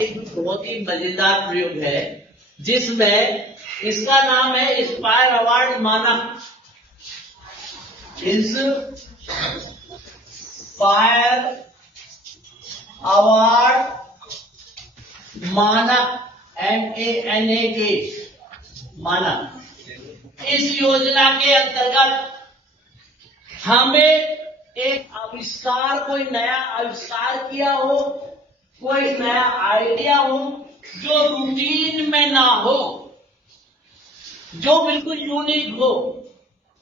एक बहुत ही मजेदार प्रयोग है जिसमें इसका नाम है इंस्पायर अवार्ड मानक। इंस्पायर अवार्ड मानक MANAK मानक। इस योजना के अंतर्गत हमें एक आविष्कार, कोई नया आविष्कार किया हो, कोई नया आइडिया हो जो रूटीन में ना हो, जो बिल्कुल यूनिक हो,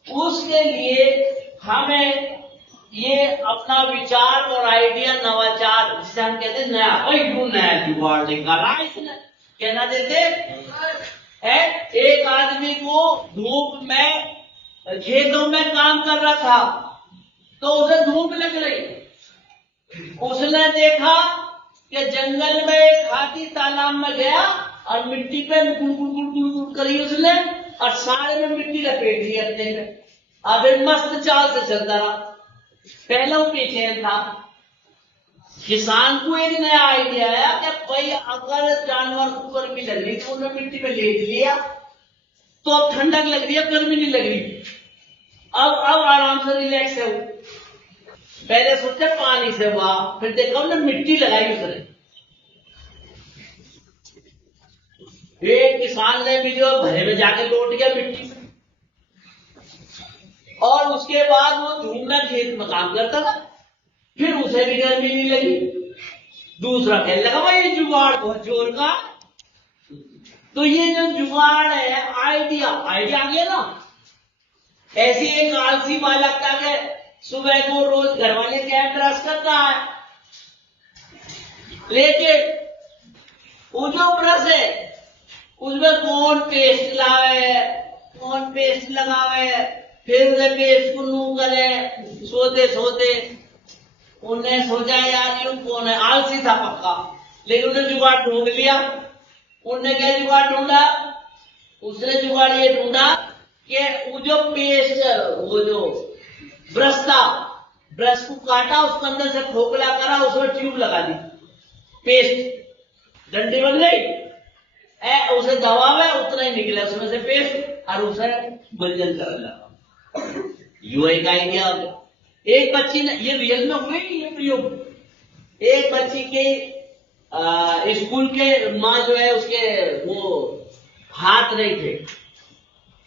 उसके लिए हमें ये अपना विचार और आइडिया, नवाचार, जिसे हम कहते हैं नया, कोई क्यों नया जुगाड़ निकाला इसने, कहना देते है। एक आदमी को धूप में खेतों में काम कर रहा था तो उसे धूप लग रही, उसने देखा कि जंगल में एक हाथी तालाब में गया और मिट्टी पे गुड़ करी उसने और सारे में मिट्टी लपेट दी अपने में। अब मस्त चाल से चलता रहा, पहला पीछे था। किसान को एक नया आइडिया आया कि भाई अगर जानवर को गर्मी लग रही तो उन्होंने मिट्टी पे लेट लिया तो अब ठंडक लग रही है, गर्मी नहीं लग रही, अब आराम से रिलैक्स है। पहले सोचा पानी से हुआ, फिर देखा उन्हें मिट्टी लगाई उसने। एक किसान ने भी जो भरे में जाके लौट गया मिट्टी में, और उसके बाद वो धूप में खेत में काम करता था, फिर उसे भी गर्मी नहीं लगी। दूसरा कहने लगा भाई जुगाड़ बहुत जोर का। तो ये जो जुगाड़ है, आइडिया आ गया ना। ऐसी एक आलसी बालक का के सुबह को रोज घर वाले क्या ब्रश करता है, लेकिन वो जो ब्रश है उसमें कौन पेस्ट लावे, कौन पेस्ट लगावे, फिर उसे पेस्ट को नू करे, सोते सोते उन्हें सोचा यार ये कौन है, आलसी था पक्का, लेकिन उन्हें जुगाड़ ढूंढ लिया। उन्हें क्या जुगाड़ ढूंढा, उसने जुगाड़ ये ढूंढा कि वो जो पेस्ट, वो जो ब्रश था, ब्रश को काटा, उसके अंदर से खोखला करा, उसमें ट्यूब लगा दी, पेस्ट डंडी बन गई, उसे दबावे उतना ही निकला उसमें से पेस्ट, और उसे बंजन कर लगा। यूआई का आइडिया। एक बच्ची ने, ये रियल में हुए ये प्रयोग, एक बच्ची के स्कूल के माँ जो है उसके वो हाथ नहीं थे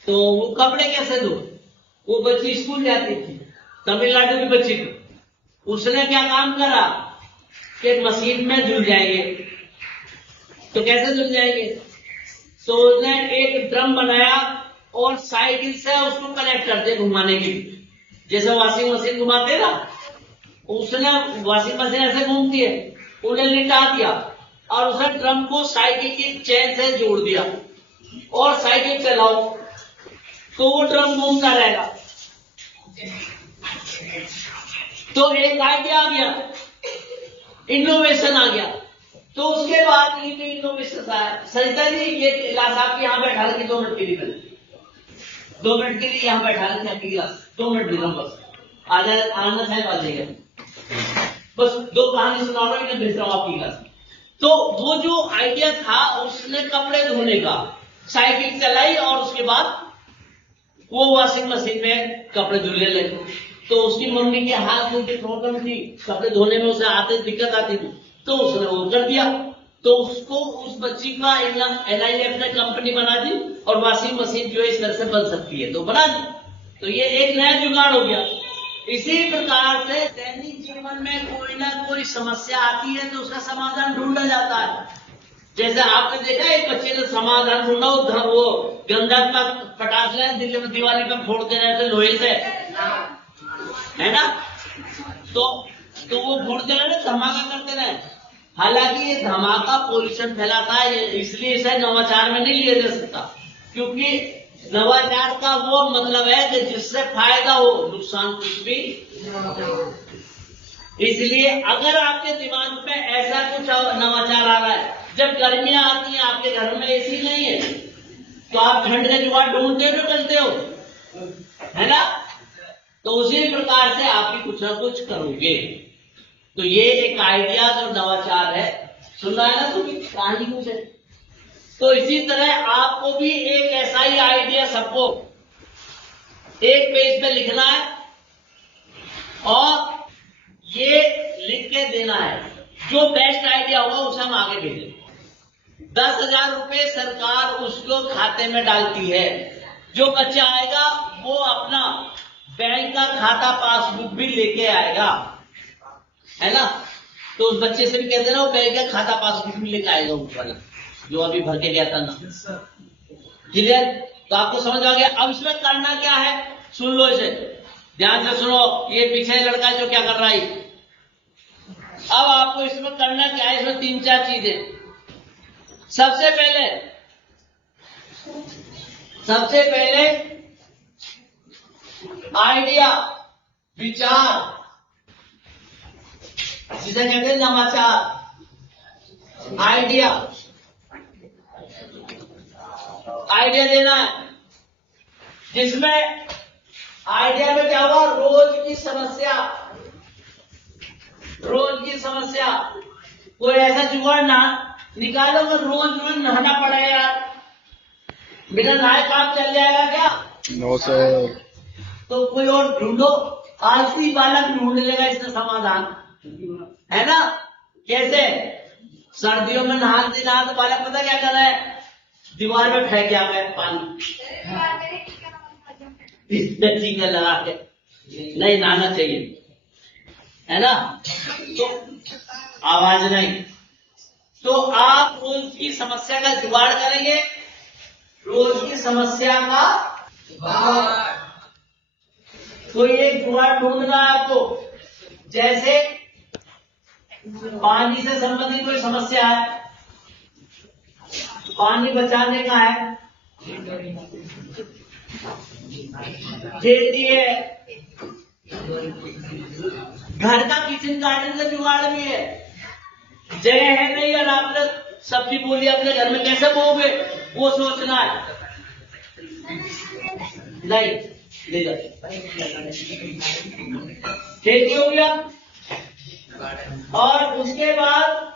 तो वो कपड़े कैसे धो, वो बच्ची स्कूल जाती थी, तमिलनाडु की बच्ची थी। उसने क्या काम करा कि मशीन में धुल जाएंगे, तो कैसे धुल जाएंगे, तो उसने एक ड्रम बनाया और साइकिल से उसको कनेक्ट करते घुमाने की, जैसे वॉशिंग मशीन घुमाते ना, उसने वॉशिंग मशीन ऐसे घूमती है, उन्हें लिटा दिया और उसने ड्रम को साइकिल की चेन से जोड़ दिया और साइकिल चलाओ तो वो ड्रम घूमता रहेगा। तो एक आइडिया आ गया, इनोवेशन आ गया। तो उसके बाद ये इनोवेशन आया, सरिता जी ये गिलास आपके यहाँ बैठा रखी 2 मिनट के लिए, 2 मिनट के लिए यहाँ बैठा रखे आपकी गिलास, 2 मिनट दे रहा हूँ बस, आना शायद आ जाएगा, बस 2 कहानी सुना रहा हूँ, भेज रहा हूँ आपकी गिलास। तो वो जो आइडिया था उसने कपड़े धोने का, साइकिल चलाई और उसके बाद वो वॉशिंग मशीन में कपड़े धुलने लगे। तो उसकी मम्मी के हाथ में प्रॉब्लम थी, कपड़े धोने में उसे आते दिक्कत आती थी, तो उसने वो कर दिया। तो उसको, उस बच्ची का NIF ने कंपनी बना दी और वॉशिंग मशीन जो इस तरह से बन सकती है तो बना दी। तो ये एक नया जुगाड़ हो गया। इसी प्रकार से दैनिक जीवन में कोई ना कोई समस्या आती है तो उसका समाधान ढूंढा जाता है। जैसे आपने देखा एक बच्चे ने समाधान ढूंढा, वो गंधक का पटाखे दिवाली पर फोड़ते रहते लोहे से, है ना, तो वो फोड़ते रहे, धमाका करते रहे। हालांकि ये धमाका पोल्यूशन फैलाता है, इसलिए इसे नवाचार में नहीं लिया जा सकता, क्योंकि नवाचार का वो मतलब है कि जिससे फायदा हो, नुकसान कुछ भी। इसलिए अगर आपके दिमाग में ऐसा कुछ नवाचार आ रहा है, जब गर्मियां आती हैं आपके घर में एसी नहीं है तो आप ठंड का जुगाड़ ढूंढते हो, करते हो, है ना। तो उसी प्रकार से आप भी कुछ ना कुछ करोगे। तो ये एक आइडिया और नवाचार है सुनना है ना तुम्हें कहानी कुछ है। तो इसी तरह आपको भी एक ऐसा ही आइडिया सबको एक पेज पे लिखना है और ये लिख के देना है। जो बेस्ट आइडिया होगा उसे हम आगे भेजेंगे। 10,000 रुपए सरकार उसको खाते में डालती है। जो बच्चा आएगा वो अपना बैंक का खाता पासबुक भी लेके आएगा, है ना। तो उस बच्चे से भी कहते ना वो बैंक का खाता पासबुक भी लेके आएगा ऊपर, जो अभी भर के गया था ना। क्लियर? तो आपको समझ आ गया। अब इसमें करना क्या है, सुन लो इसे ध्यान से सुनो। ये पीछे लड़का जो क्या कर रहा है, अब आपको इसमें करना क्या है, इसमें 3-4 चीजें। सबसे पहले आइडिया, विचार, जिसे कहते हैं नवाचार, आइडिया देना है। जिसमें आइडिया में क्या हुआ, रोज की समस्या। कोई ऐसा जुगाड़ ना निकालो कि रोज नहाना पड़ेगा यार, बिना नहाए काम चल जाएगा क्या? No sir. तो कोई और ढूंढो, आलसी बालक ढूंढ लेगा इसका समाधान, है ना। कैसे? सर्दियों में नहाते तो बालक पता क्या कर रहा है, दीवार में फेंक आ गया पानी, टीका लगा के। नहीं नहाना चाहिए, है ना। तो आवाज नहीं, तो आप रोज की समस्या का जुगाड़ करेंगे, रोज की समस्या का जुगाड़। कोई एक जुगाड़ ढूंढना है आपको। जैसे पानी से संबंधित कोई समस्या है, पानी बचाने का है, खेती है, घर का किचन गार्डन का जुगाड़ भी है। जगह है नहीं और आपने सब्जी बोली अपने घर में कैसे बोओगे, वो सोचना है। नहीं खेती हो गया, और उसके बाद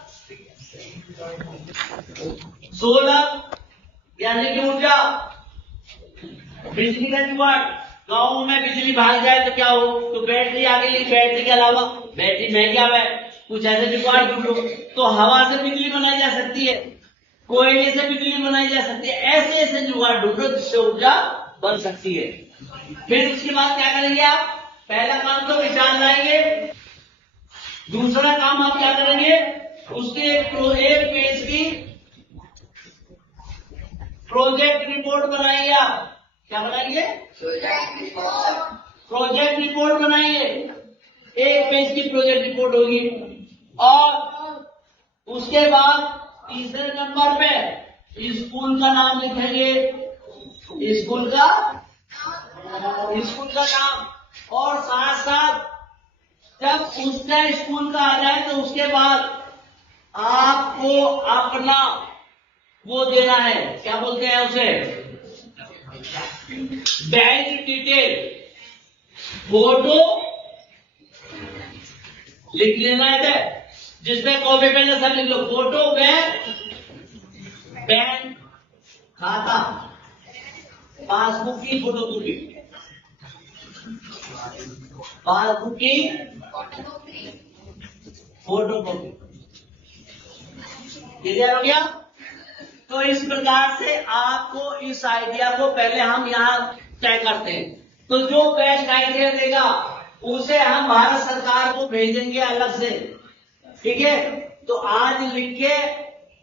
सोलर यानी कि ऊर्जा, बिजली का जुगाड़। गाँव में बिजली भाग जाए तो क्या हो, तो बैटरी आ गई। बैटरी के अलावा बैटरी महंगी है, कुछ ऐसे जुगाड़ ढूंढो। तो हवा से बिजली बनाई जा सकती है, कोयले से बिजली बनाई जा सकती है। ऐसे ऐसे जुगाड़ ढूंढो जिससे ऊर्जा बन सकती है। फिर उसके बाद क्या करेंगे आप, पहला काम तो विचार लाएंगे। दूसरा काम आप क्या करेंगे, उसके एक पेज की प्रोजेक्ट रिपोर्ट बनाएंगे। आप क्या बनाएंगे, प्रोजेक्ट रिपोर्ट बनाएंगे। एक पेज की प्रोजेक्ट रिपोर्ट होगी। और उसके बाद तीसरे नंबर पे स्कूल का नाम लिखेंगे, स्कूल का नाम। और साथ साथ जब उसका स्कूल का आ जाए तो उसके बाद आपको अपना वो देना है, क्या बोलते हैं उसे, बैंक डिटेल, फोटो लिख लेना है। जिसमें कॉपी पेन सब लिख लो, फोटो बैंक खाता, पासबुक की फोटोकॉपी, पासबुक की फोटोकॉपी। क्लियर हो गया? तो इस प्रकार से आपको इस आइडिया को पहले हम यहाँ तय करते हैं। तो जो बेस्ट आइडिया देगा उसे हम भारत सरकार को भेजेंगे अलग से, ठीक है। तो आज लिख के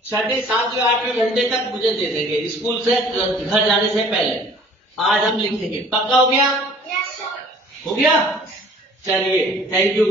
6, 7, 8 घंटे तक मुझे दे देंगे, स्कूल से घर जाने से पहले आज हम लिख देंगे। पक्का हो गया? हो गया, चलिए, थैंक यू।